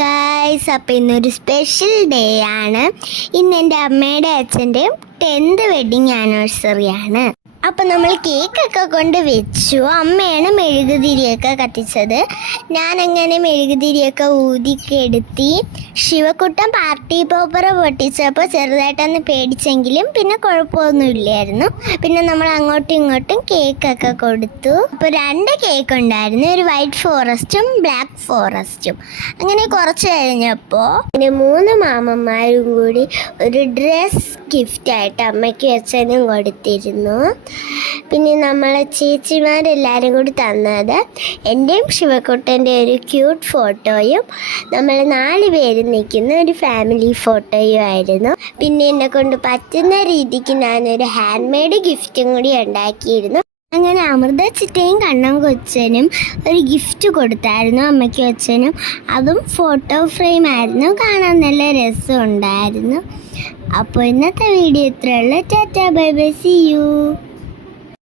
Guys, അപ്പോൾ ഇന്നൊരു special day ആണ്. ഇന്ന് എൻ്റെ അമ്മയുടെ അച്ഛൻ്റെയും 10th വെഡിങ് ആനിവേഴ്സറിയാണ്. അപ്പം നമ്മൾ കേക്കൊക്കെ കൊണ്ട് വെച്ചു. അമ്മയാണ് മെഴുകുതിരിയൊക്കെ കത്തിച്ചത്. ഞാനങ്ങനെ മെഴുകുതിരിയൊക്കെ ഊതിക്കെടുത്തി. ശിവക്കുട്ടൻ പാർട്ടി പോപ്പർ പൊട്ടിച്ചപ്പോൾ ചെറുതായിട്ടൊന്ന് പേടിച്ചെങ്കിലും പിന്നെ കുഴപ്പമൊന്നുമില്ലായിരുന്നു. പിന്നെ നമ്മൾ അങ്ങോട്ടും ഇങ്ങോട്ടും കേക്കൊക്കെ കൊടുത്തു. അപ്പോൾ 2 കേക്ക് ഉണ്ടായിരുന്നു, ഒരു വൈറ്റ് ഫോറസ്റ്റും ബ്ലാക്ക് ഫോറസ്റ്റും. അങ്ങനെ കുറച്ച് കഴിഞ്ഞപ്പോൾ പിന്നെ 3 മാമന്മാരും കൂടി ഒരു ഡ്രസ് ഗിഫ്റ്റായിട്ട് അമ്മയ്ക്കും അച്ഛനും കൊടുത്തിരുന്നു. പിന്നെ നമ്മളെ ചേച്ചിമാരെല്ലാവരും കൂടി തന്നത് എൻ്റെയും ശിവക്കുട്ടൻ്റെ ഒരു ക്യൂട്ട് ഫോട്ടോയും നമ്മൾ 4 പേര് നിൽക്കുന്ന ഒരു ഫാമിലി ഫോട്ടോയും ആയിരുന്നു. പിന്നെ എന്നെ കൊണ്ട് പറ്റുന്ന രീതിക്ക് ഞാനൊരു ഹാൻഡ് മെയ്ഡ് ഗിഫ്റ്റും കൂടി ഉണ്ടാക്കിയിരുന്നു. അങ്ങനെ അമൃത ചിറ്റയും കണ്ണൻ കൊച്ചനും ഒരു ഗിഫ്റ്റ് കൊടുത്തായിരുന്നു അമ്മയ്ക്കും അച്ഛനും. അതും ഫോട്ടോ ഫ്രെയിം ആയിരുന്നു, കാണാൻ നല്ല രസമുണ്ടായിരുന്നു. അപ്പോൾ ഇന്നത്തെ വീഡിയോ ഇത്രയുള്ളൂ. Ta ta, bye bye, see U.